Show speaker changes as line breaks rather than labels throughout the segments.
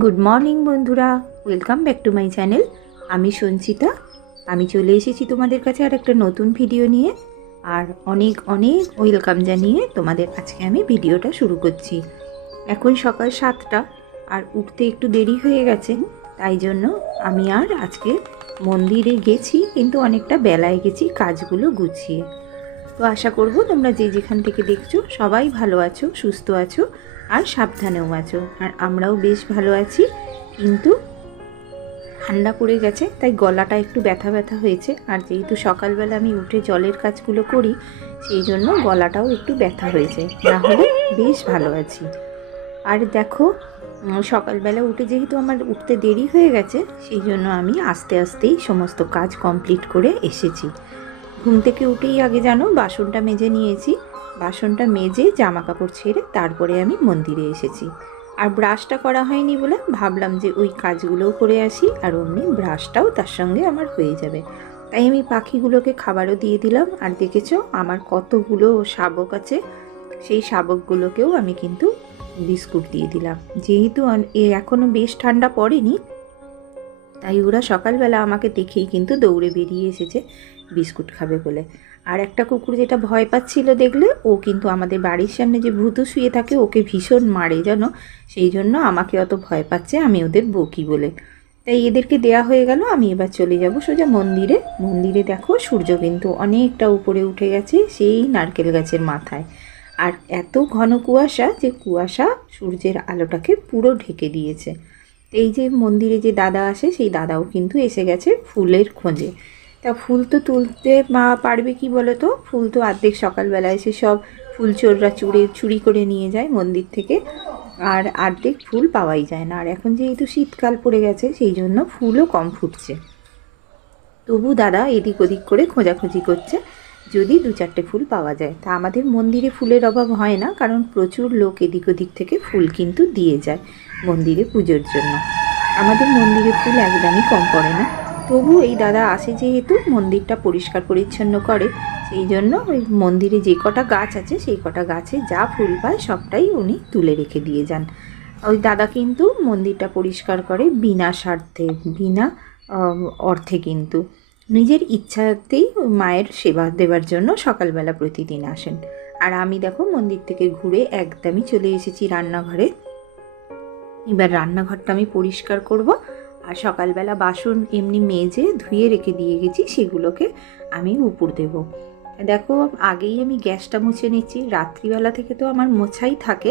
Good morning বন্ধুরা। Welcome back to my channel আমি সঞ্চিতা। আমি চলে এসেছি তোমাদের কাছে আর একটা নতুন ভিডিও নিয়ে। আর অনেক অনেক ওয়েলকাম জানিয়ে তোমাদের আজকে আমি ভিডিওটা শুরু করছি। এখন সকাল সাতটা, আর উঠতে একটু দেরি হয়ে গেছে, তাই জন্য আমি আর আজকে মন্দিরে গেছি, কিন্তু অনেকটা বেলায় গেছি, কাজগুলো গুছিয়ে। তো আশা করব তোমরা যে যেখান থেকে দেখছ, সবাই ভালো আছো, সুস্থ আছো, আর সাবধানেও আছো। আর আমরাও বেশ ভালো আছি, কিন্তু ঠান্ডা পড়ে গেছে, তাই গলাটা একটু ব্যথা ব্যথা হয়েছে। আর যেহেতু সকালবেলা আমি উঠে জলের কাজগুলো করি, সেই জন্য গলাটাও একটু ব্যথা হয়েছে। না হলে বেশ ভালো আছি। আর দেখো সকালবেলা উঠে যেহেতু আমার উঠতে দেরি হয়ে গেছে, সেই জন্য আমি আস্তে আস্তেই সমস্ত কাজ কমপ্লিট করে এসেছি। ঘুম থেকে উঠেই আগে জানো বাসনটা মেজে নিয়েছি, বাসনটা মেজে জামা কাপড় ছেড়ে তারপরে আমি মন্দিরে এসেছি। আর ব্রাশটা করা হয়নি বলে ভাবলাম যে ওই কাজগুলোও করে আসি, আর অমনি ব্রাশটাও তার সঙ্গে আমার হয়ে যাবে। তাই আমি পাখিগুলোকে খাবারও দিয়ে দিলাম, আর দেখেছ আমার কতগুলো শাবক আছে, সেই শাবকগুলোকেও আমি কিন্তু বিস্কুট দিয়ে দিলাম। যেহেতু এখনও বেশ ঠান্ডা পড়েনি, তাই ওরা সকালবেলা আমাকে দেখেই কিন্তু দৌড়ে বেরিয়ে এসেছে বিস্কুট খাবে বলে। আর একটা কুকুর যেটা ভয় পাচ্ছিল দেখলে, ও কিন্তু আমাদের বাড়ির সামনে যে ভূত শুয়ে থাকে, ওকে ভীষণ মারে জানো? সেই জন্য আমাকে অত ভয় পাচ্ছে, আমি ওদের বকি বলে। তাই এদেরকে দেয়া হয়ে গেল, আমি এবার চলে যাব সোজা মন্দিরে। মন্দিরে দেখো সূর্য কিন্তু অনেকটা উপরে উঠে গেছে, সেই নারকেল গাছের মাথায়। আর এত ঘন কুয়াশা যে কুয়াশা সূর্যের আলোটাকে পুরো ঢেকে দিয়েছে। এই যে মন্দিরে যে দাদা আসে, সেই দাদাও কিন্তু এসে গেছে ফুলের খোঁজে। তা ফুল তো তুলতে মা পারবে কি বলো তো ফুল তো অর্ধেক সকালবেলায় এসে সব ফুল চোররা চুড়ে, চুরি করে নিয়ে যায় মন্দির থেকে। আর অর্ধেক ফুল পাওয়াই যায় না। আর এখন যেহেতু শীতকাল পড়ে গেছে, সেই জন্য ফুলও কম ফুটছে। তবু দাদা এদিক ওদিক করে খোঁজাখুঁজি করছে। যদি দু চারটে ফুল পাওয়া যায়। তা আমাদের মন্দিরে ফুলের অভাব হয় না, কারণ প্রচুর লোক এদিক ওদিক থেকে ফুল কিন্তু দিয়ে যায় মন্দিরে পুজোর জন্য। আমাদের মন্দিরে ফুল একদমই কম পড়ে না। তবু এই দাদা আসে যেহেতু মন্দিরটা পরিষ্কার পরিচ্ছন্ন করে, সেই জন্য ওই মন্দিরে যে কটা গাছ আছে, সেই কটা গাছে যা ফুল পায় সবটাই উনি তুলে রেখে দিয়ে যান। ওই দাদা কিন্তু মন্দিরটা পরিষ্কার করে বিনা স্বার্থে, বিনা অর্থে কিন্তু। নিজের ইচ্ছাতেই মায়ের সেবা দেওয়ার জন্য সকালবেলা প্রতিদিন আসেন। আর আমি দেখো মন্দির থেকে ঘুরে একদমই চলে এসেছি রান্নাঘরে। এবার রান্নাঘরটা আমি পরিষ্কার করব আর সকালবেলা বাসন এমনি মেজে ধুয়ে রেখে দিয়ে গেছি, সেগুলোকে আমি উপর দেব। দেখো আগেই আমি গ্যাসটা মুছে নিচ্ছি, রাত্রিবেলা থেকে তো আমার মোছাই থাকে,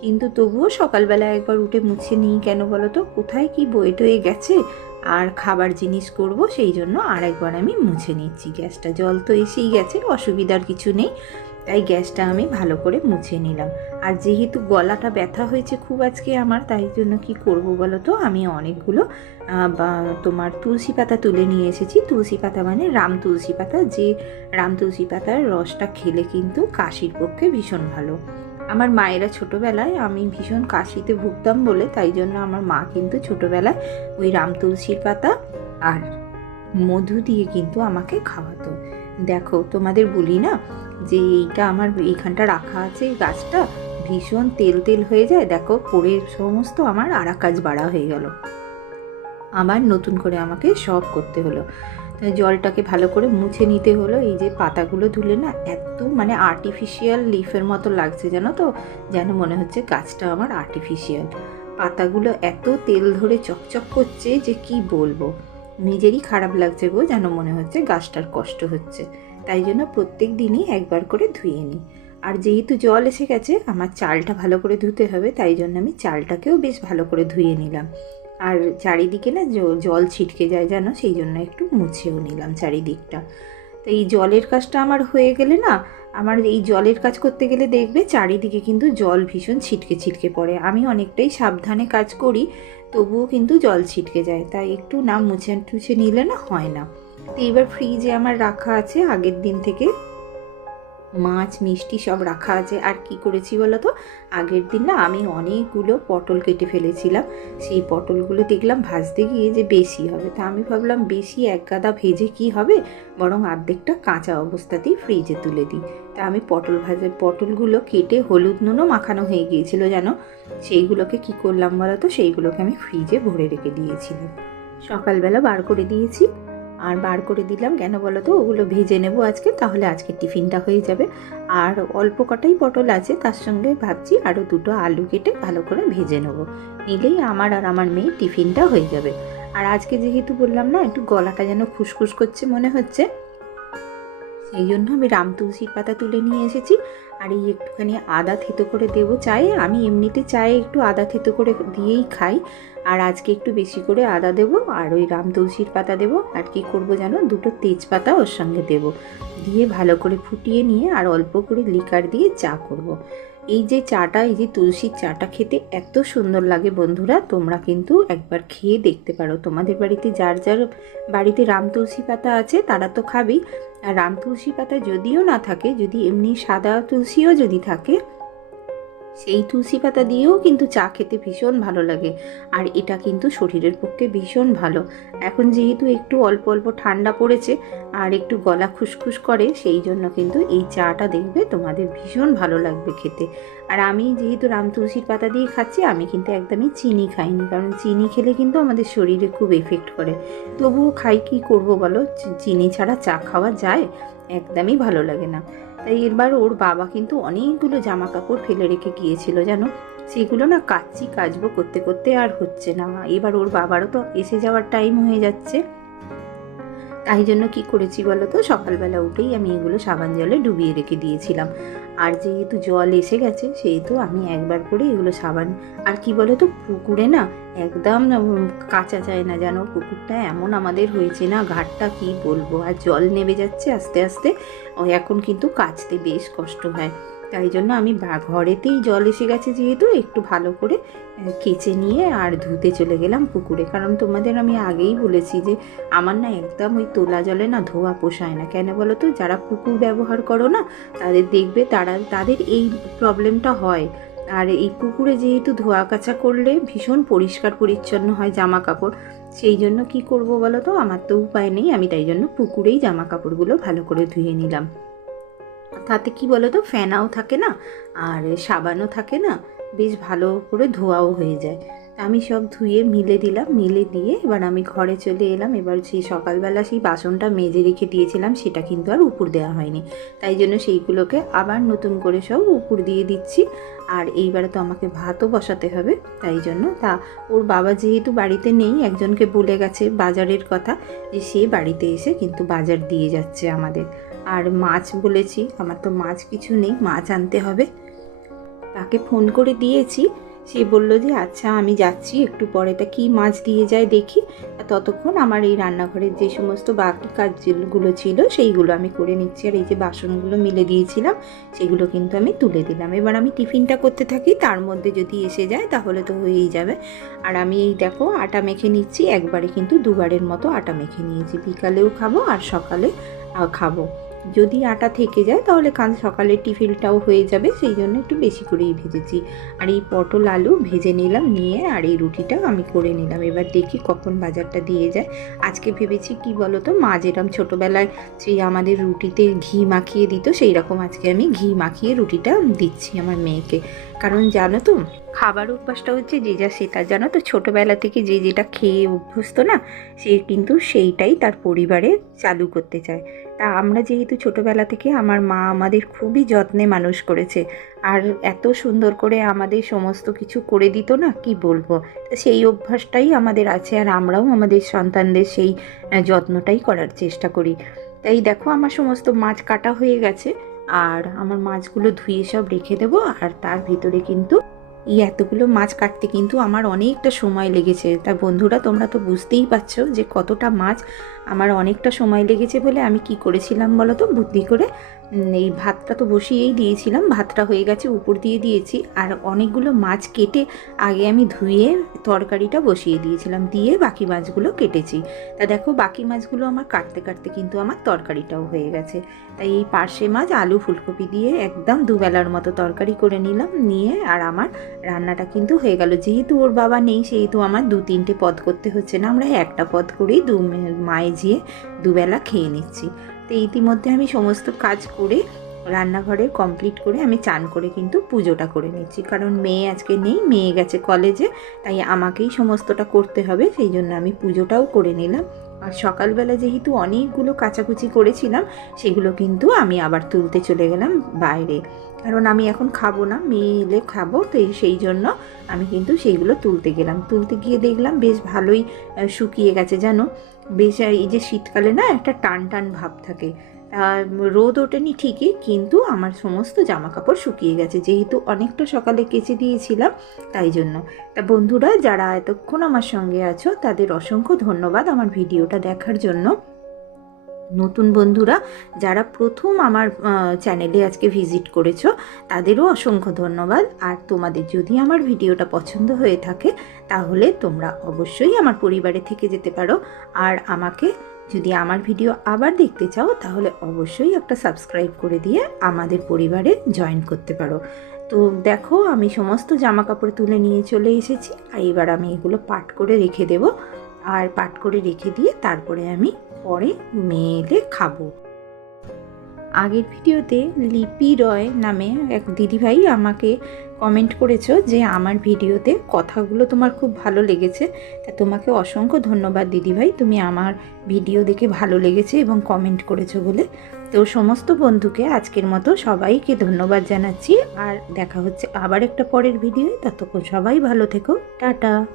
কিন্তু তবুও সকালবেলা একবার উঠে মুছে নিই কেন বলো তো? কোথায় কি বয়ে টয়ে গেছে? আর খাবার জিনিস করব, সেই জন্য আর একবার আমি মুছে নিচ্ছি গ্যাসটা। জল তো এসেই গেছে, অসুবিধার কিছু নেই, তাই গ্যাসটা আমি ভালো করে মুছে নিলাম। আর যেহেতু গলাটা ব্যথা হয়েছে খুব আজকে আমার, তাই জন্য কি করব বলো তো? আমি অনেকগুলো তোমার তুলসী পাতা তুলে নিয়ে এসেছি। তুলসী পাতা মানে রাম তুলসী পাতা, যে রাম তুলসী পাতার রসটা খেলে কিন্তু কাশির পক্ষে ভীষণ ভালো। আমার মায়েরা ছোটোবেলায় আমি ভীষণ কাশিতে ভুগতাম বলে, তাই জন্য আমার মা কিন্তু ছোটোবেলায় ওই রাম তুলসীর পাতা আর মধু দিয়ে কিন্তু আমাকে খাওয়াতো। দেখো, তোমাদের বলি না যে এইটা আমার এইখানটা রাখা আছে এই গাছটা? ভীষণ তেল তেল হয়ে যায়, দেখো পরে সমস্ত আমার আরা কাজ বাড়া হয়ে গেল। আবার নতুন করে আমাকে সব করতে হলো। জলটাকে ভালো করে মুছে নিতে হলো। এই যে পাতাগুলো ধুলে না এত মানে আর্টিফিশিয়াল লিফের মতো লাগছে, জানো তো? যেন মনে হচ্ছে গাছটা আমার আর্টিফিশিয়াল পাতাগুলো এত তেল ধরে চকচক করছে যে কি বলব? নিজেরই খারাপ লাগছে গো, যেন মনে হচ্ছে গাছটার কষ্ট হচ্ছে। তাই জন্য প্রত্যেক দিনই একবার করে ধুয়ে নিই। আর যেহেতু জল এসে গেছে, আমার চালটা ভালো করে ধুতে হবে, তাই জন্য আমি চালটাকেও বেশ ভালো করে ধুয়ে নিলাম। আর চারিদিকে না জল ছিটকে যায় জানো সেই জন্য একটু মুছেও নিলাম চারিদিকটা। তো এই জলের কাজটা আমার হয়ে গেলে না, আমার এই জলের কাজ করতে গেলে দেখবে চারিদিকে কিন্তু জল ভীষণ ছিটকে ছিটকে পড়ে। আমি অনেকটাই সাবধানে কাজ করি, তবুও কিন্তু জল ছিটকে যায়। তাই একটু না মুছে টুছে নিলে না হয় না। তো এবার ফ্রিজে আমার রাখা আছে আগের দিন থেকে। মাছ, মিষ্টি সব রাখা আছে। আর কি করেছি বলো তো? আগের দিন না আমি অনেকগুলো পটল কেটে ফেলেছিলাম। সেই পটলগুলো দেখলাম ভাজতে গিয়ে যে বেশি হবে। তা আমি ভাবলাম বেশি এক গাদা ভেজে কি হবে? বরং অর্ধেকটা কাঁচা অবস্থাতেই ফ্রিজে তুলে দিই। তা আমি পটল ভাজে, পটলগুলো কেটে হলুদ নুনও মাখানো হয়ে গিয়েছিল যেন সেইগুলোকে কি করলাম বলো তো? সেইগুলোকে আমি ফ্রিজে ভরে রেখে দিয়েছিলাম। সকালবেলা বার করে দিয়েছি। আর বার করে দিলাম। কেন বলো তো? ওগুলো ভেজে নেব আজকে, তাহলে আজকে টিফিনটা হয়ে যাবে। আর অল্প কটাই পটল আছে, তার সঙ্গে ভাবছি আরও দুটো আলু কেটে ভালো করে ভেজে নেব। নিলেই আমার আর আমার মেয়ের টিফিনটা হয়ে যাবে। আর আজকে যেহেতু বললাম না, একটু গলাটা যেন খুসখুস করছে মনে হচ্ছে, সেই জন্য আমি রাম তুলসীর পাতা তুলে নিয়ে এসেছি। আর এই একটুখানি আদা থেতো করে দেবো চায়ে। আমি এমনিতে চায়ে একটু আদা থেতো করে দিয়েই খাই। আর আজকে একটু বেশি করে আদা দেবো আর ওই রাম তুলসীর পাতা দেবো। আর কি করব জানো? দুটো তেজপাতা ওর সঙ্গে দেবো। দিয়ে ভালো করে ফুটিয়ে নিয়ে আর অল্প করে লিকার দিয়ে চা করব। এই যে চাটা, এই যে তুলসীর চাটা খেতে এত সুন্দর লাগে বন্ধুরা। তোমরা কিন্তু একবার খেয়ে দেখতে পারো। তোমাদের বাড়িতে যার যার বাড়িতে রাম তুলসী পাতা আছে, তারা তো খাবেই। আর রাম তুলসী পাতা যদিও না থাকে, যদি এমনি সাদা তুলসীও যদি থাকে সেই তুলসী পাতা দিয়েও কিন্তু চা খেতে ভীষণ ভালো লাগে। আর এটা কিন্তু শরীরের পক্ষে ভীষণ ভালো। এখন যেহেতু একটু অল্প অল্প ঠান্ডা পড়েছে আর একটু গলা খুসখুস করে, সেই জন্য কিন্তু এই চাটা দেখবে তোমাদের ভীষণ ভালো লাগবে খেতে। আর আমি যেহেতু রাম তুলসীর পাতা দিয়ে খাচ্ছি, আমি কিন্তু একদমই চিনি খাইনি। কারণ চিনি খেলে কিন্তু আমাদের শরীরে খুব এফেক্ট করে। তবুও খাই, কি করব বলো? চিনি ছাড়া চা খাওয়া যায়, একদমই ভালো লাগে না। তাই এবার ওর বাবা কিন্তু অনেকগুলো জামা কাপড় ফেলে রেখে গিয়েছিল যেন সেগুলো না কাচ্ছি কাচবো করতে করতে আর হচ্ছে না এবার ওর বাবারও তো এসে যাওয়ার টাইম হয়ে যাচ্ছে। তাই জন্য কি করেছি বলো তো? সকালবেলা উঠেই আমি এগুলো সাবান জলে ডুবিয়ে রেখে দিয়েছিলাম। আর যেহেতু জল এসে গেছে, সেহেতু আমি একবার করে এগুলো সাবান, আর কি বলো তো, পুকুরে না একদম কাঁচা যায় না যেন পুকুরটা এমন আমাদের হয়েছে না, ঘাটটা কি বলব? আর জল নেমে যাচ্ছে আস্তে আস্তে। এখন কিন্তু কাচতে বেশ কষ্ট হয়। তাই জন্য আমি ঘরেতেই জল এসে গেছে যেহেতু একটু ভালো করে কেচে নিয়ে আর ধুতে চলে গেলাম পুকুরে। কারণ তোমাদের আমি আগেই বলেছি যে আমার না একদম ওই তোলা জলে না ধোয়া পোষায় না। কেন বলো তো? যারা পুকুর ব্যবহার করো না, তাদের দেখবে তারা, তাদের এই প্রবলেমটা হয়। আর এই পুকুরে যেহেতু ধোয়া কাচা করলে ভীষণ পরিষ্কার পরিচ্ছন্ন হয় জামা কাপড় সেই জন্য কি করব বলো তো? আমার তো উপায় নেই, আমি তাই জন্য পুকুরেই জামা কাপড়গুলো ভালো করে ধুয়ে নিলাম। তাতে কি বলো তো ফেনাও থাকে না, আর সাবানও থাকে না, বেশ ভালো করে ধোয়াও হয়ে যায়। আমি সব ধুয়ে মিলে দিলাম, মিলে দিয়ে এবার আমি ঘরে চলে এলাম। এবার সেই সকালবেলা সেই বাসনটা মেজে রেখে দিয়েছিলাম, সেটা কিন্তু আর উপর দেওয়া হয়নি। তাই জন্য সেইগুলোকে আবার নতুন করে সব উপর দিয়ে দিচ্ছি। আর এইবারে তো আমাকে ভাতও বসাতে হবে, তাই জন্য তা ওর বাবা যেহেতু বাড়িতে নেই, একজনকে বলে গেছে বাজারের কথা যে সে বাড়িতে এসে কিন্তু বাজার দিয়ে যাচ্ছে আমাদের। আর মাছ বলেছি, আমার তো মাছ কিছু নেই, মাছ আনতে হবে। তাকে ফোন করে দিয়েছি, সে বলল যে আচ্ছা আমি যাচ্ছি, একটু পরে তা কী মাছ দিয়ে যায় দেখি। ততক্ষণ আমার এই রান্নাঘরের যে সমস্ত বাকি কাজগুলো ছিল, সেইগুলো আমি করে নিচ্ছি। আর এই যে বাসনগুলো মিলে দিয়েছিলাম, সেগুলো কিন্তু আমি তুলে দিলাম। এবার আমি টিফিনটা করতে থাকি, তার মধ্যে যদি এসে যায়, তাহলে তো হয়েই যাবে। আর আমি এই দেখো, আটা মেখে নিচ্ছি, একবারে কিন্তু দুবারের মতো আটা মেখে নিয়েছি। বিকালেও খাব আর সকালে খাব। যদি আটা থেকে যায়, তাহলে কাল সকালে টিফিনটাও হয়ে যাবে, সেই জন্য একটু বেশি করেই ভেজেছি। আর এই পটল আলু ভেজে নিলাম, নিয়ে আর এই রুটিটা আমি করে নিলাম। এবার দেখি কখন বাজারটা দিয়ে যায়। আজকে ভেবেছি, কি বলো তো মা যেরকম ছোটোবেলায় সেই আমাদের রুটিতে ঘি মাখিয়ে দিত সেই রকম আজকে আমি ঘি মাখিয়ে রুটিটা দিচ্ছি আমার মেয়েকে। কারণ জানো তো, খাবার অভ্যাসটা হচ্ছে যে যা সেটা জানো তো, ছোটোবেলা থেকে যে যেটা খেয়ে অভ্যস্ত না, সে কিন্তু সেইটাই তার পরিবারে চালু করতে চায়। তা আমরা যেহেতু ছোটোবেলা থেকে আমার মা আমাদের খুবই যত্নে মানুষ করেছে, আর এত সুন্দর করে আমাদের সমস্ত কিছু করে দিত না, কি বলব? সেই অভ্যাসটাই আমাদের আছে, আর আমরাও আমাদের সন্তানদের সেই যত্নটাই করার চেষ্টা করি। তাই দেখো আমার সমস্ত মাছ কাটা হয়ে গেছে আর আমার মাছগুলো ধুয়ে সব রেখে দেবো, আর তার ভিতরে কিন্তু এই এতগুলো মাছ কাটতে কিন্তু আমার অনেকটা সময় লেগেছে। তার বন্ধুরা, তোমরা তো বুঝতেই পারছ যে কতটা মাছ আমার অনেকটা সময় লেগেছে বলে আমি কি করেছিলাম বলো তো? বুদ্ধি করে। এই ভাতটা তো বসিয়েই দিয়েছিলাম। ভাতটা হয়ে গেছে, উপর দিয়ে দিয়েছি। আর অনেকগুলো মাছ কেটে আগে আমি ধুয়ে তরকারিটা বসিয়ে দিয়েছিলাম। দিয়ে বাকি মাছগুলো কেটেছি। তা দেখো, বাকি মাছগুলো আমার কাটতে কাটতে কিন্তু আমার তরকারিটাও হয়ে গেছে। তাই এই পার্শে মাছ, আলু, ফুলকপি দিয়ে একদম দুবেলার মতো তরকারি করে নিলাম। নিয়ে আর আমার রান্নাটা কিন্তু হয়ে গেল। যেহেতু ওর বাবা নেই, সেহেতু আমার দু তিনটে পদ করতে হচ্ছে না। আমরা একটা পদ করেই দু মে- যেয়ে দুবেলা খেয়ে নিচ্ছি। তো ইতিমধ্যে আমি সমস্ত কাজ করে, রান্নাঘরে কমপ্লিট করে আমি চান করে কিন্তু পুজোটা করে নিচ্ছি। কারণ মেয়ে আজকে নেই, মেয়ে গেছে কলেজে তাই আমাকেই সমস্তটা করতে হবে, সেই জন্য আমি পুজোটাও করে নিলাম। আর সকালবেলা যেহেতু অনেকগুলো কাচাকুচি করেছিলাম, সেগুলো কিন্তু আমি আবার তুলতে চলে গেলাম বাইরে। কারণ আমি এখন খাব না, মেয়ে এলে খাব, তো সেই জন্য আমি কিন্তু সেইগুলো তুলতে গেলাম। তুলতে গিয়ে দেখলাম বেশ ভালোই শুকিয়ে গেছে, জানো? বেশ এই যে শীতকালে না একটা টান টান ভাব থাকে। রোদ ওঠেনি ঠিকই, কিন্তু আমার সমস্ত জামা কাপড় শুকিয়ে গেছে। যেহেতু অনেকটা সকালে কেচে দিয়েছিলাম, তাই জন্য। তা বন্ধুরা, যারা এতক্ষণ আমার সঙ্গে আছো, তাদের অসংখ্য ধন্যবাদ আমার ভিডিওটা দেখার জন্য। নতুন বন্ধুরা, যারা প্রথম আমার চ্যানেলে আজকে ভিজিট করেছ, তাদেরও অসংখ্য ধন্যবাদ। আর তোমাদের যদি আমার ভিডিওটা পছন্দ হয়ে থাকে, তাহলে তোমরা অবশ্যই আমার পরিবারে থেকে যেতে পারো। আর আমাকে যদি আমার ভিডিও আবার দেখতে চাও, তাহলে অবশ্যই একটা সাবস্ক্রাইব করে দিয়ে আমাদের পরিবারে জয়েন করতে পারো। তো দেখো, আমি সমস্ত জামা কাপড় তুলে নিয়ে চলে এসেছি। আর এবার আমি এগুলো পাট করে রেখে দেব। আর পাট করে রেখে দিয়ে তারপরে আমি পরে মেয়ে এলে খাব। আগের ভিডিওতে লিপি রয় নামে এক দিদিভাই আমাকে কমেন্ট করেছ যে আমার ভিডিওতে কথাগুলো তোমার খুব ভালো লেগেছে। তা তোমাকে অসংখ্য ধন্যবাদ দিদিভাই, তুমি আমার ভিডিও দেখে ভালো লেগেছে এবং কমেন্ট করেছ বলে। তো সমস্ত বন্ধুকে আজকের মতো সবাইকে ধন্যবাদ জানাচ্ছি। আর দেখা হচ্ছে আবার একটা পরের ভিডিও ততক্ষণ সবাই ভালো থেকো। টাটা।